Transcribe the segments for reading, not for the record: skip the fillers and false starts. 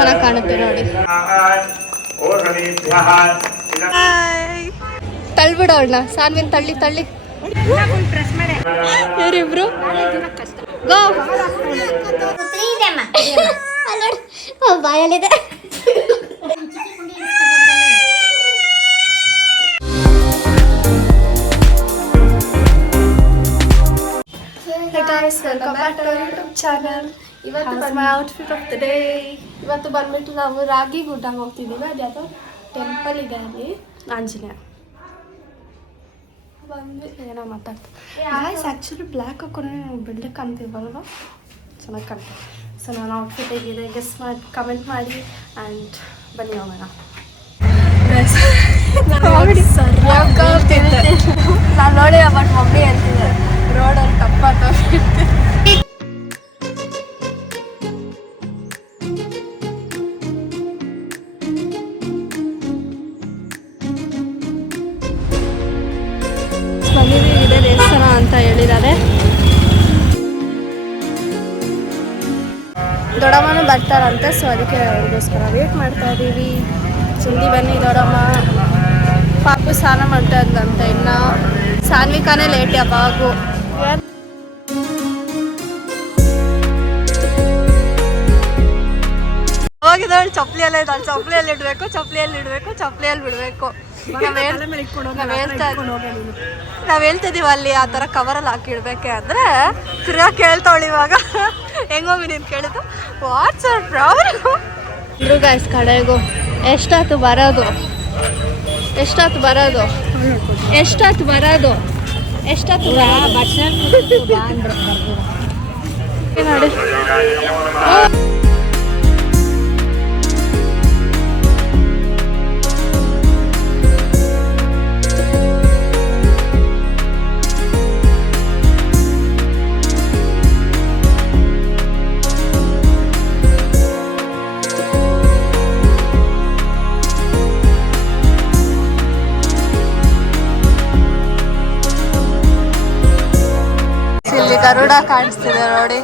ಚೆನ್ನಾಗಿ ಕಾಣುತ್ತೆ ನೋಡಿ. ತಳ್ಬಿಡ ಅವಳನ್ನ, ಸಾನ್ವಿನ್ ತಳ್ಳಿ ತಳ್ಳಿ. ಇವರಿಬ್ರು ಬಾಯಲ್ಲಿದೆ. Welcome back to YouTube channel. ಇವತ್ತು my outfit of the day. ಇವತ್ತು ಬಂದ್ಬಿಟ್ಟು ನಾವು ರಾಗಿ ಗುಡ್ಡಾಗ ಹೋಗ್ತಿದ್ದೀವಿ. ಅದ್ಯಾವುದೋ ಟೆಂಪಲ್ ಇದೆ ಅಲ್ಲಿ, ಆಂಜನೇಯ. ಬಂದ್ಬಿಟ್ಟು ಏನೋ ಮಾತಾಡ್ತೀವಿ ಗಾಯ್ಸ್. ಆ್ಯಕ್ಚುಲಿ ಬ್ಲ್ಯಾಕ್ ಹಾಕೊಂಡ್ರೆ ನಾವು ಬೆಳ್ಳಗೆ ಕಾಣ್ತೀವಲ್ವ, ಚೆನ್ನಾಗಿ ಕಾಣ್ತೀವಿ. ಸೊ ನಾನು ಔಟ್ಫಿಟ್ ಹೇಗಿದೆ ಗೆಸ್ ಮಾಡಿ ಕಮೆಂಟ್ ಮಾಡಿ ಆ್ಯಂಡ್ ಬನ್ನಿ ಹೋಗೋಣ. ನಾನು ನೋಡಿ ಬಟ್ ಮಮ್ಮಿ ಅಂತಿದ್ದೆ ರೋಡಲ್ಲಿ ಟಪ್ಪಾಟ. ಇದೆ ದೇವಸ್ಥಾನ ಅಂತ ಹೇಳಿದ್ದಾರೆ. ದೊಡ್ಡಮ್ಮನೂ ಬರ್ತಾರಂತೆ, ಸೊ ಅದಕ್ಕೆ ಅವ್ರಿಗೋಸ್ಕರ ವೇಟ್ ಮಾಡ್ತಾ ಇದ್ದೀವಿ. ಜಲ್ದಿ ಬನ್ನಿ ದೊಡ್ಡಮ್ಮ. ಪಾಪು ಸ್ನಾನ ಮಾಡ್ತಾ ಇದ್ದಂತೆ, ಇನ್ನು ಸಾನ್ವಿಕಾನೇ ಲೇಟ್ ಯಾವಾಗೂ. ಹೋಗಿದ್ದವಳು ಚಪ್ಪಲಿಯಲ್ಲೇ ಇದ್ದಾಳೆ. ಚಪ್ಪಲಿಯಲ್ಲಿ ಇಡಬೇಕು, ಚಪ್ಪಲಿಯಲ್ಲಿ ಇಡಬೇಕು, ಚಪ್ಪಲಿಯಲ್ಲಿ ಬಿಡಬೇಕು. ನಾವ್ ಹೇಳ್ತಿದೀವಿ ಅಲ್ಲಿ ಆ ಥರ ಕವರಲ್ಲಿ ಹಾಕಿ ಇಡ್ಬೇಕೆ ಅಂದರೆ ತಿರ್ಗಾ ಕೇಳ್ತಾವಳು ಇವಾಗ. ಹೆಂಗೋಗಿ ನೀನು ಕೇಳಿದ್ದು ವಾಟ್ಸಪ್ ಪ್ರಾಬ್ಲಮ್. ಗಾಯ್ಸ್ ಕಡೆಗೂ ಎಷ್ಟಾಯ್ತು ಬರೋದು, ಎಷ್ಟಾಯ್ತು ಬರೋದು, ಎಷ್ಟಾಯ್ತು ಬರೋದು, ಎಷ್ಟಾಯ್ತು ನೋಡಿ. ಇಲ್ಲಿ ಗರುಡ ಕಾಣಿಸ್ತಿದೆ ನೋಡಿ.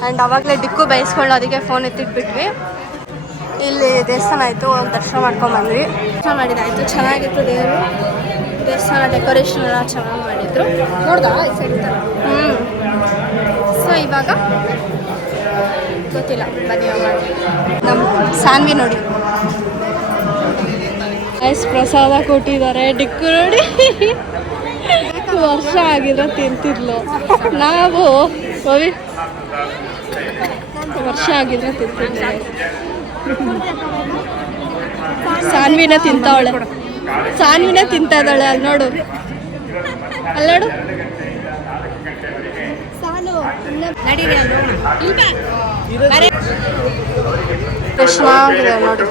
ಆ್ಯಂಡ್ ಅವಾಗಲೇ ಡಿಕ್ಕು ಬಯಸ್ಕೊಂಡು ಅದಕ್ಕೆ ಫೋನ್ ಎತ್ತಿಟ್ಬಿಟ್ವಿ. ಇಲ್ಲಿ ದೇವಸ್ಥಾನ ಆಯಿತು, ಹೋಗಿ ದರ್ಶನ ಮಾಡ್ಕೊಂಡ್ಬಂದ್ವಿ. ದರ್ಶನ ಮಾಡಿದಾಯಿತು, ಚೆನ್ನಾಗಿತ್ತು ದೇವರು. ದೇವಸ್ಥಾನ ಡೆಕೋರೇಷನ್ ಎಲ್ಲ ಚೆನ್ನಾಗಿ ಮಾಡಿದ್ರು. ನೋಡ್ದಾ ಈ ಸೈಡ್? ಸೊ ಇವಾಗ ಗೊತ್ತಿಲ್ಲ, ಬನ್ನಿ ಮಾಡಿ. ನಮ್ಮ ಸಾನ್ವಿ ನೋಡಿ ಐಸ್ ಪ್ರಸಾದ ಕೊಟ್ಟಿದ್ದಾರೆ. ಡಿಕ್ಕು ನೋಡಿ ವರ್ಷ ಆಗಿರೋ ತಿಂತಿದ್ಲು. ನಾವು ವರ್ಷ ಆಗಿದ್ರೆ ತಿಂತಿದ್ಲು. ಸಾನ್ವಿನ ತಿಂತಾವಳೆ, ಸಾನ್ವಿನ ತಿಂತಾ ಇದ್ದಾಳೆ. ಅಲ್ಲಿ ನೋಡು, ಅಲ್ಲಿ ನೋಡು ಚೆನ್ನಾಗಿದೆ ನೋಡಿ.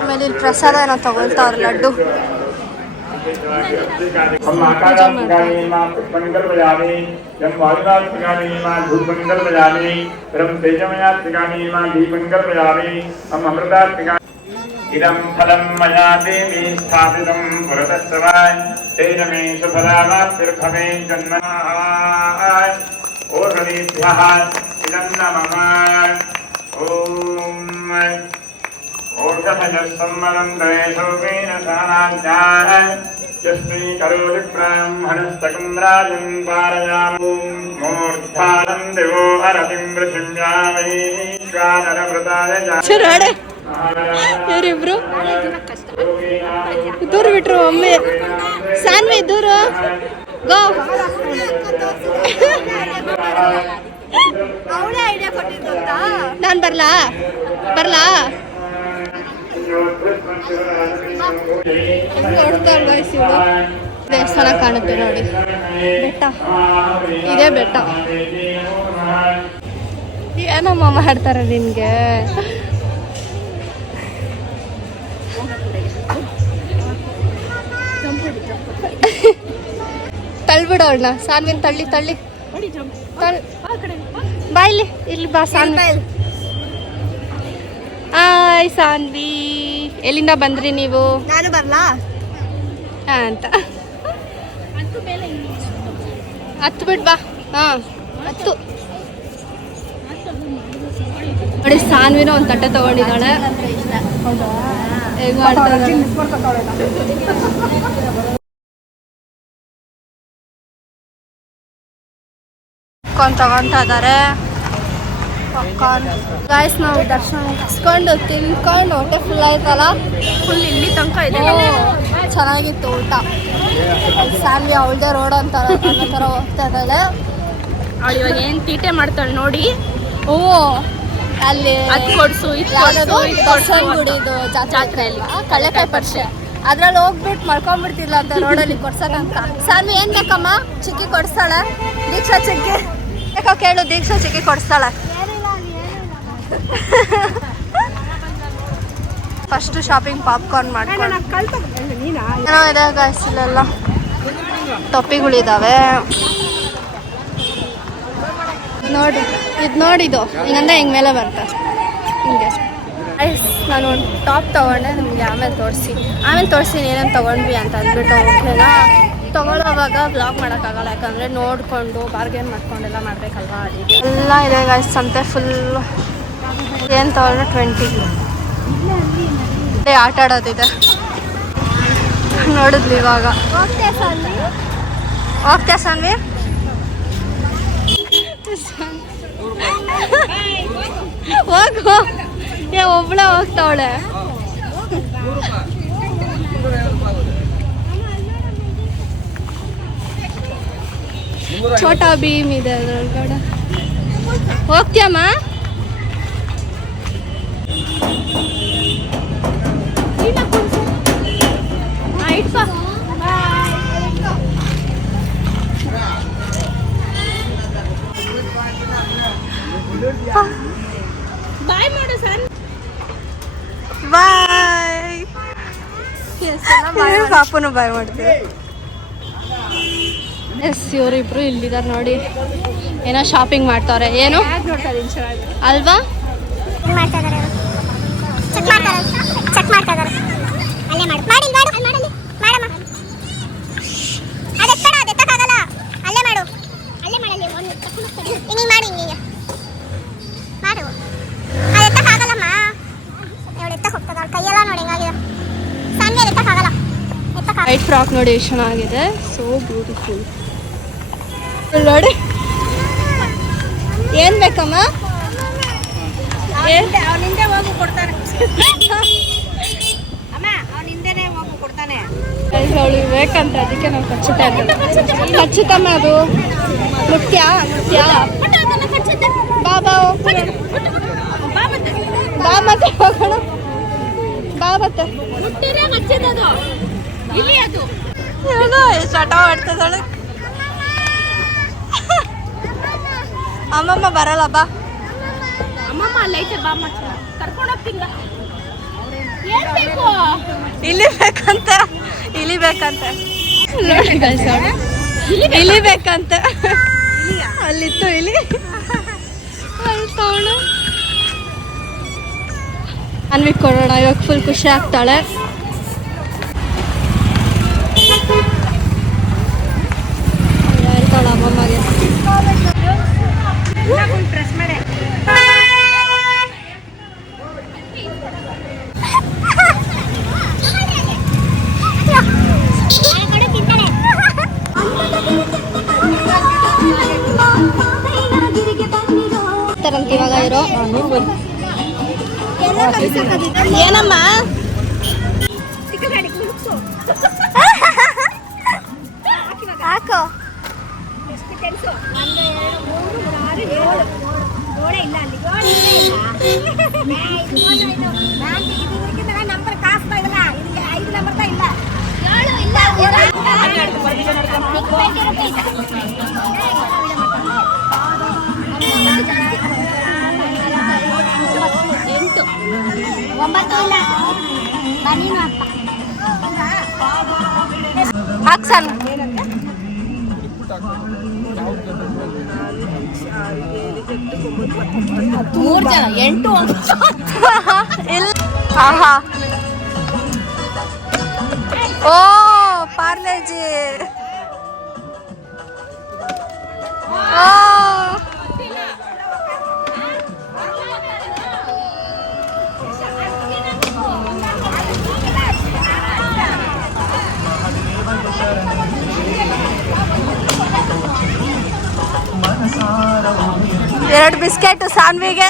ಆಮೇಲೆ ಇಲ್ಲಿ ಪ್ರಸಾದ ಏನೋ ತಗೊಳ್ತಾವ್ರೆ, ಲಡ್ಡು. हम आकाशात्मिकानि मां पुष्पमंगल बजामि, यम वायुनात्मिकानि मां धूपमंगल बजामि, परम तेजमयात्मिकानि मां दीपमंगल बजामि, हम अमृतात्मिकानि इदं फलं मया देवी स्थापितं पुरतस्तवाय, तेन मे शुभलाभाप्तिर्भवे जन्मनाय, ओषधीभ्यः इदं नमः। ओम ओषधयस्सम्मलं द्वेषोपेन सानाज्ञाः यस्मै करोति ब्राह्मणस्तकं राजं पारयामो मूर्धानं देवो हरतिं पृथिव्यामैश्वानरवृताय ಚುರಾಡೆ ಇವರಿಬ್ರು ದೂರ ಬಿಟ್ರು. ಒಮ್ಮೆ ಸಾನ್ವಿ ದೂರು ಗೋ. ನಾನು ಬರ್ಲಾ ಬರ್ಲಾ ದೇವಸ್ಥಾನ ಕಾಣುತ್ತೆ ನೋಡಿ. ಬೆಟ್ಟ ಇದೇ ಬೆಟ್ಟ. ಏನಮ್ಮ ಮಾಡ್ತಾರೆ ನಿನ್ಗೆ? ತಳ್ಬಿಡ ಅವಳನ್ನ, ಸಾನ್ವಿನ್ ತಳ್ಳಿ ತಳ್ಳಿ. ಬಾ ಇಲ್ಲಿ, ಇಲ್ಲಿ ಬಾ ಸಾನ್ವಿ. ಹಾಯ್ ಸಾನ್ವಿ, ಎಲ್ಲಿಂದ ಬಂದ್ರಿ ನೀವು? ನಾನು ಬರ್ಲಾ ಅಂತ ಹತ್ತು ಬಿಡ್ ಬಾ. ಹಾಂ ಹತ್ತು ನೋಡಿ ಸಾನ್ವಿನ ಒಂದು ತಟ್ಟೆ ತಗೊಂಡಿದ್ದಾಳೆ. ಹೇಗೆ ಮಾಡ್ತಾಳೆ ತಗೊಂತ ಇದ್ದಾರೆ. ಗಾಯ್ಸ್ ನಾವು ದರ್ಶನ ಮುಗಿಸ್ಕೊಂಡು ತಿನ್ಕೊಂಡು ಹೊಟ್ಟೆ ಫುಲ್ ಆಯ್ತಲ್ಲ, ಫುಲ್ ಇಲ್ಲಿ ತನಕ ಇದೆ. ಚೆನ್ನಾಗಿತ್ತು ಊಟ. ಸಾನ್ವಿ ಅವಳದೇ ರೋಡ್ ಅಂತ ಅನ್ನೋ ಥರ ಹೋಗ್ತಾ ಇದ್ದಾಳೆ. ಅವಳು ಇವಾಗ ಏನು ತೀಟೆ ಮಾಡ್ತಾಳೆ ನೋಡಿ. ಓ ಅಲ್ಲಿ ದರ್ಶನ್ ಗುಡಿದು ಜಾತ್ರೆಯಲ್ಲಿ ಕಳ್ಳೆಕಾಯಿ ಪರಿಷೆ ಅದ್ರಲ್ಲಿ ಹೋಗ್ಬಿಟ್ಟು ಮಲ್ಕೊಂಡ್ಬಿಡ್ತಿಲ್ಲ ಅಂತ ರೋಡಲ್ಲಿ ಕೊಡ್ಸಕ್ಕಂತ. ಸಾನ್ವಿ ಏನ್ ಬೇಕಮ್ಮ? ಚಿಕ್ಕಿ ಕೊಡ್ಸ್ತಾಳೆ. ದೀಕ್ಷಾ ಚಿಕ್ಕಿ ಬೇಕೋ ಕೇಳು, ದೀಕ್ಷಾ ಚಿಕ್ಕಿ ಕೊಡ್ಸ್ತಾಳೆ. ಫಸ್ಟ್ ಶಾಪಿಂಗ್ ಪಾಪ್ಕಾರ್ನ್ ಮಾಡ್ಕೊಂಡು ಏನೋ ಇದೆ ಗಾಯ್ಸ್. ಇಲ್ಲೆಲ್ಲ ಟೊಪ್ಪಿಗಳಿದ್ದಾವೆ ನೋಡಿ. ಇದು ನೋಡಿದ್ದು ಹಿಂಗಂದ್ರೆ ಹಿಂಗೆ ಮೇಲೆ ಬರ್ತದೆ ಹಿಂಗೆ. ಗೈಸ್ ನಾನು ಒಂದು ಟಾಪ್ ತೊಗೊಂಡೆ, ನಿಮಗೆ ಆಮೇಲೆ ತೋರಿಸ್ತೀನಿ ಏನೇನು ತೊಗೊಂಡ್ವಿ ಅಂತ ಅಂದ್ಬಿಟ್ಟು. ಓಕೆನಾ? ತೊಗೊಳ್ಳೋವಾಗ ಬ್ಲಾಗ್ ಮಾಡೋಕ್ಕಾಗಲ್ಲ, ಯಾಕಂದರೆ ನೋಡಿಕೊಂಡು ಬಾರ್ಗೇನ್ ಮಾಡ್ಕೊಂಡೆಲ್ಲ ಮಾಡಬೇಕಲ್ವಾ. ಎಲ್ಲ ಇದೆ ಗಾಯ್ಸ್. ಸಂತೆ ಫುಲ್ಲು ಏನು ತೊಗೊಂಡ್ರೆ 20 ಆಟ ಆಡೋದಿದೆ. ನೋಡಿದ್ವಿ ಇವಾಗ. ಹೋಗ್ತೀಯ ಸಾನ್ವಿ? ಹೋಗು. ಒಬ್ಳೆ ಹೋಗ್ತಾವಳೆ. ಛೋಟಾ ಭೀಮ್ ಇದೆ ಅದ್ರೊಳಗಡೆ. ಹೋಗ್ತೀಯಮ್ಮ? ಬಾಯ್ ಮಾಡು ಸರ್. ಬಾಯ್. ಪಾಪನು ಬಾಯ್ ಮಾಡ್ತೀವಿ. ಎಸ್, ಇವರಿಬ್ರು ಇಲ್ಲಿದ್ದಾರೆ ನೋಡಿ. ಏನೋ ಶಾಪಿಂಗ್ ಮಾಡ್ತಾವ್ರೆ. ಏನು ಅಲ್ವಾ? ವೈಟ್ ಫ್ರಾಕ್ ನೋಡಿ ಎಷ್ಟು ಚೆನ್ನಾಗಿದೆ. ಸೋ ಬ್ಯೂಟಿಫುಲ್ ನೋಡಿ. ಏನ್ ಬೇಕಮ್ಮ? ಅವನಿಂದೆ ಹೋಗು ಕೊಡ್ತಾನೆ. ಅಮ್ಮ ಅವನಿಂದನೇ ಹೋಗು ಕೊಡ್ತಾನೆ. ಅವಳಿಗೆ ಬೇಕಂತ ಅದಕ್ಕೆ ನಾವು ಖಚಿತಮ್ಮ. ಅದು ನೃತ್ಯ ಬಾ ಮತ್ತೆ ಹೋಗೋಣ. ಬಾ ಮತ್ತೆ ಎಷ್ಟು ಆಟ ಆಡ್ತದಳು. ಅಮ್ಮಮ್ಮ ಬರಲ್ಲ ಬಾ. ಅಮ್ಮಮ್ಮ ಲೈಟ್ ಬಾ ಮತ್ತೆ ಕರ್ಕೊಂಡು ಹೋಗ್ತೀನಿ. ಏನ್ ಬೇಕು? ಇಲಿಬೇಕಂತ ನೋಡಿ. ಇಲಿಬೇಕಂತ ಅಲ್ಲಿತ್ತು ಇಲಿ. ತಗೊಂಡು ಅನ್ವಿ ಕೊಡೋಣ. ಇವಾಗ ಫುಲ್ ಖುಷಿ ಆಗ್ತಾಳೆ. ಹೇಳ್ತಾಳ ಅಮ್ಮಮ್ಮಗೆ. ಪ್ರೆಸ್ ಮಾಡಿ ಇವಾಗ ಇರೋ ಏನಮ್ಮ? ಹಾಕೋ. ನಂಬರ್ ಕಾಸ್ತಾ ಇಲ್ಲ. 5 ನಂಬರ್ ಇಲ್ಲ. ಹಾಕ್ಸನ್ 3 ಜನ 8 ಇಲ್ಲ. ಆಹಾ. ಓ ಪಾರ್ಲೇಜಿ. ಓ ಎರಡು ಬಿಸ್ಕೆಟ್ ಸಾನ್ವಿಗೆ.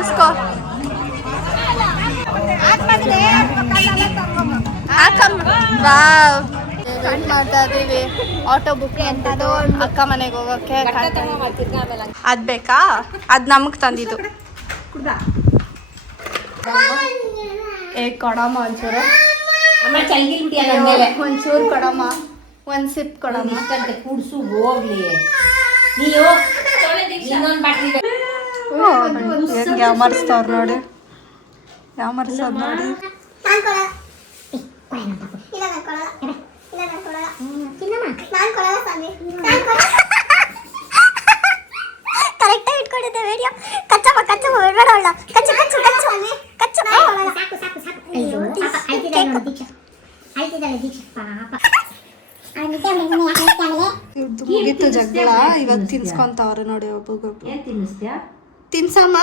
ಇಸ್ಕೋ. ವಾವ್. ವೇಟ್ ಮಾಡ್ತಾ ಇದೀವಿ ಆಟೋ ಬುಕ್ ಅಂತ ಅಕ್ಕ ಮನೆಗೆ ಹೋಗೋಕೆ. ಅದ್ ಬೇಕಾ? ಅದ್ ನಮಗ್ ತಂದಿದ್ದು. ಏ ಕೊಡಮ್ಮ ಒಂಚೂರು. ಒಂಚೂರು ಕೊಡಮ್ಮ, ಒಂದ್ ಸಿಪ್ ಕೊಡಮ್ಮ. ಕುಡ್ಸು ಹೋಗ್ಲಿ ನೀವು ಹೆಂಗೆ ಯಾಮರ್ಸ್ತವ್ರು ನೋಡಿ, ಯಾಮರ್ಸೋದು ನೋಡಿ. ಕರೆಕ್ಟಾಗಿ ಇಟ್ಕೊಂಡಿದ್ದೆ ವಿಡಿಯೋ. ಕಚ್ಚಮ್ಮ ಕಚ್ಚಮ್ಮ ಬೇಡ ಅವಳ ಕಚ್ಚು ಕಚ್ಚು ಕಚ್ಚು ಕಚ್ಚು. ಇವ್ರ್ದು ಮುಗೀತು ಜಗಳ. ಇವತ್ತು ತಿನ್ಸ್ಕೊಂತಾವ್ರೆ ನೋಡಿ ಒಬ್ಬೊಬ್ಬರು. ಏನ್ ತಿನ್ನಿಸ್ತೀಯ? ತಿನ್ಸಮ್ಮ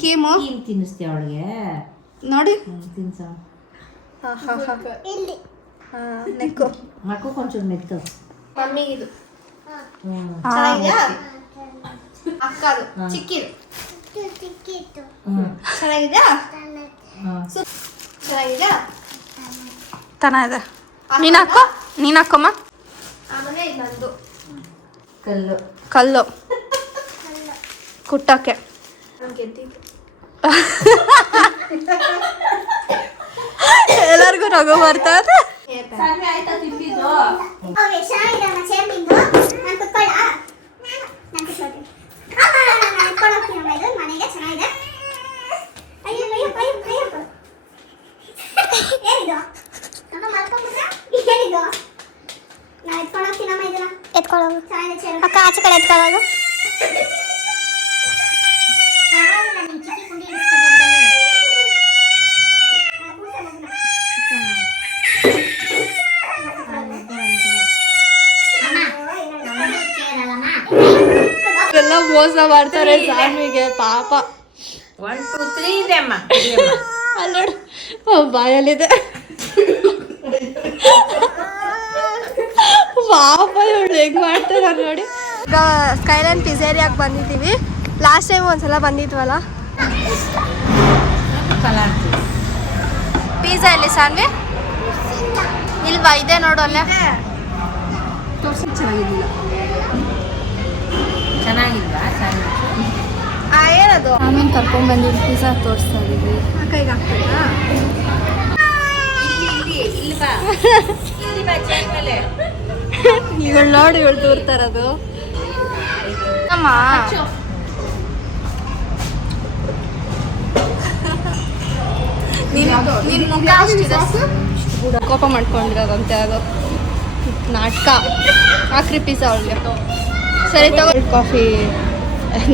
ಕೀಮು ಏನ್ ತಿನ್ನಿಸ್ತೀಯ ಅವಳಿಗೆ? ನೋಡಿ. ತಿನ್ಸ ನೆಕ್ಕು ಮಕ್ಕಳು ಕೊಂಚೂರು ಮೆತ್ತು. ಮಮ್ಮಿಗಿದು ಹ್ಮ್ ಅಕ್ಕದು ಚಿಕ್ಕಿದು ಹ್ಮ್ ಚೆನ್ನಾಗಿದ್ಯಾ? ಹ್ಮ್ ಚೆನ್ನಾಗಿದ್ಯಾ? ಚೆನ್ನಾಗಿದೆ. ನೀನು ಹಾಕೋ, ನೀನು ಹಾಕೋಮ್ಮ. ಆಮೇಲೆ ಇದು ನಂದು ಕಲ್ಲು ಕಲ್ಲು ಕುಟ್ಟಕ್ಕೆ. ಎಲ್ಲರಿಗೂ ನಗು ಬರ್ತದೆ. ಆಯ್ತಾ ತಿಂದಿದ್ದು? ಮನೆಗೆ ಚೆನ್ನಾಗಿದೆ. ಅಯ್ಯೋ ಅಯ್ಯೋ ಅಯ್ಯೋ ಅಯ್ಯೋ ಏನಿದು? ನಮ್ಮ ಮಲ್ಕೊಂಡ್ಬಿಟ್ರೆ ಏನಿದು? ನಾವು ಎತ್ಕೊಂಡೋಗ್ತೀನಮ್ಮ ಇದನ್ನ. ಎತ್ಕೊಳ್ಳೋದು ಚೆನ್ನಾಗಿದೆ ಚೇರು. ಅಕ್ಕ ಆಚೆ ಕಡೆ ಎತ್ಕೊಳ್ಳೋದು. ಎಲ್ಲ ಮೋಸ ಮಾಡ್ತಾರೆ ಸಾನ್ವಿಗೆ ಪಾಪ. 1 2 3 ಇದೆ ಅಮ್ಮ. ಅಲ್ಲಿ ನೋಡು ಬಾಯಲ್ಲಿದೆ ಪಾಪ. ಇವಳು ಹೆಂಗ್ ಮಾಡ್ತಾರ ನೋಡಿ. ಈಗ ಸ್ಕೈಲೈನ್ ಪಿಝೇರಿಯಾಗೆ ಬಂದಿದ್ದೀವಿ. ಲಾಸ್ಟ್ ಟೈಮ್ ಒಂದ್ಸಲ ಬಂದಿದ್ವಲ್ಲ. ಪಿಜ್ಜಾ ಎಲ್ಲಿ ಸಾನ್ವಿ? ಇಲ್ವಾ? ಇದೆ ನೋಡು ಅಲ್ಲೇ. ಚೆನ್ನಾಗಿಲ್ವಾ? ಏನದು? ಆಮೇಲೆ ಕರ್ಕೊಂಡ್ ಬಂದಿದ್ದು ಪಿಜ್ಜಾ ತೋರಿಸ್ತಾ ಇದೀವಿ. ಕೈಗೆ ಹಾಕ್ಬೇಕಾ? ಇಲ್ಲಿ ಬಾ ಇಲ್ಲಿ ಬಾ ಚೇರ್ ಮೇಲೆ. ಇವಳು ನೋಡಿ ಇವಳು ದೂರ್ತಾರದು ಅಮ್ಮ. ನಿನ್ ಮುಖ ಅಷ್ಟಿದೆ. ಕೋಪ ಮಾಡ್ಕೊಂಡಿರೋದಂತೆ ಅದು ನಾಟಕ. ಹಾಕ್ರಿ ಪಿಜ್ಜಾ ಅವಳಿಗೆ. ಸರಿ ತಗೋ. ಕಾಫಿ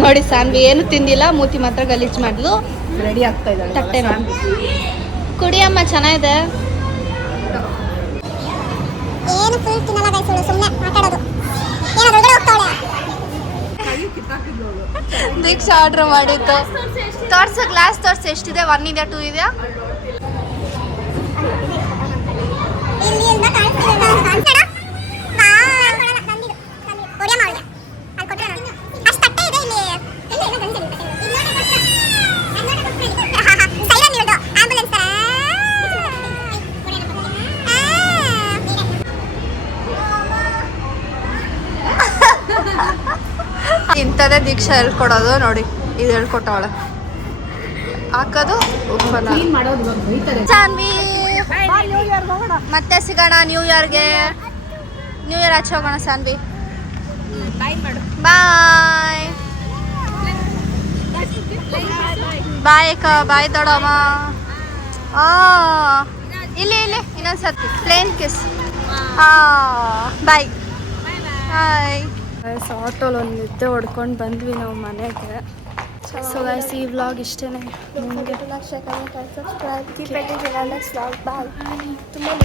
ನೋಡಿ ಸಾನ್ವಿ ಏನು ತಿಂದಿಲ್ಲ, ಮೂತಿ ಮಾತ್ರ ಗಲೀಜ್ ಮಾಡ್ಲು. ರೆಡಿ ಆಗ್ತಾ ಇದ್ದಾಳೆ ತಟ್ಟೆ ನೋಡಿ. ಕುಡಿಯಮ್ಮ, ಚೆನ್ನಾಗಿದೆ. ಏನು ಫುಲ್ ತಿನ್ನಲ್ಲ ಗೈಸಳು, ಸುಮ್ಮನೆ ಮಾತಾಡೋದು. ಏನು ಹೊರಗಡೆ ಹೋಗ್ತಾಳೆ. ದೀಕ್ಷಾ ಆರ್ಡರ್ ಮಾಡಿದ್ದು. ತೋರ್ಸು ಗ್ಲಾಸ್ ತೋರ್ಸು. ಎಷ್ಟಿದೆ? 1 ಇದೆಯಾ 2 ಇದೆಯಾ? ಇಲ್ಲಿ ಇಂದ ಕಾಣಿಸ್ತಿದೆ ನಾನು ಕಾಣಿಸ್ತಾಡ. ಬಾ ಕೊಡಲ್ಲ ನಂದಿದು. ಒಡಿಯಮ್ಮ ಅವಳಿಗೆ ಅಲ್ಲಿ ಕೊಟ್ಟರೆ ನೋಡಿ. ಅಷ್ಟು ತಟ್ಟೆ ಇದೆ ಇಲ್ಲಿ. ಇಲ್ಲ ಇಲ್ಲ ಗಂಟೆ ಸೈರನ್ ಇರೋದು ಆಂಬುಲೆನ್ಸ್ ತರ. ಇಂಥದ್ದೇ ದೀಕ್ಷಾ ಹೇಳ್ಕೊಡೋದು ನೋಡಿ. ಇದು ಹೇಳ್ಕೊಟ್ಟವಳೆ. ಹಾಕೋದು ಉಪ್ಪನ್ನ. ಸಾನ್ವಿ ಮತ್ತೆ ಸಿಗೋಣ ನ್ಯೂ ಇಯರ್ಗೆ. ನ್ಯೂ ಇಯರ್ ಆಚೆ ಹೋಗೋಣ ಸಾನ್ವಿ. ಬಾಯ್ ಬಾಯ್ ಅಕ್ಕ. ಬಾಯ್ ದೊಡಮ್ಮ. ಇಲ್ಲಿ ಇಲ್ಲಿ ಇನ್ನೊಂದ್ಸತಿ ಪ್ಲೇನ್ ಕಿಸ್. ಬಾಯ್ ಬಾಯ್. ಆಟೋಲ್ಲಿ ಒಂದು ನಿದ್ದೆ ಹೊಡ್ಕೊಂಡು ಬಂದ್ವಿ ನಾವು ಮನೆಗೆ. ಸೊ ಗೈಸ್ ಈ ವ್ಲಾಗ್ ಇಷ್ಟೇ. ನಿಮಗೆ subscribe keep it in the next vlog. Bye.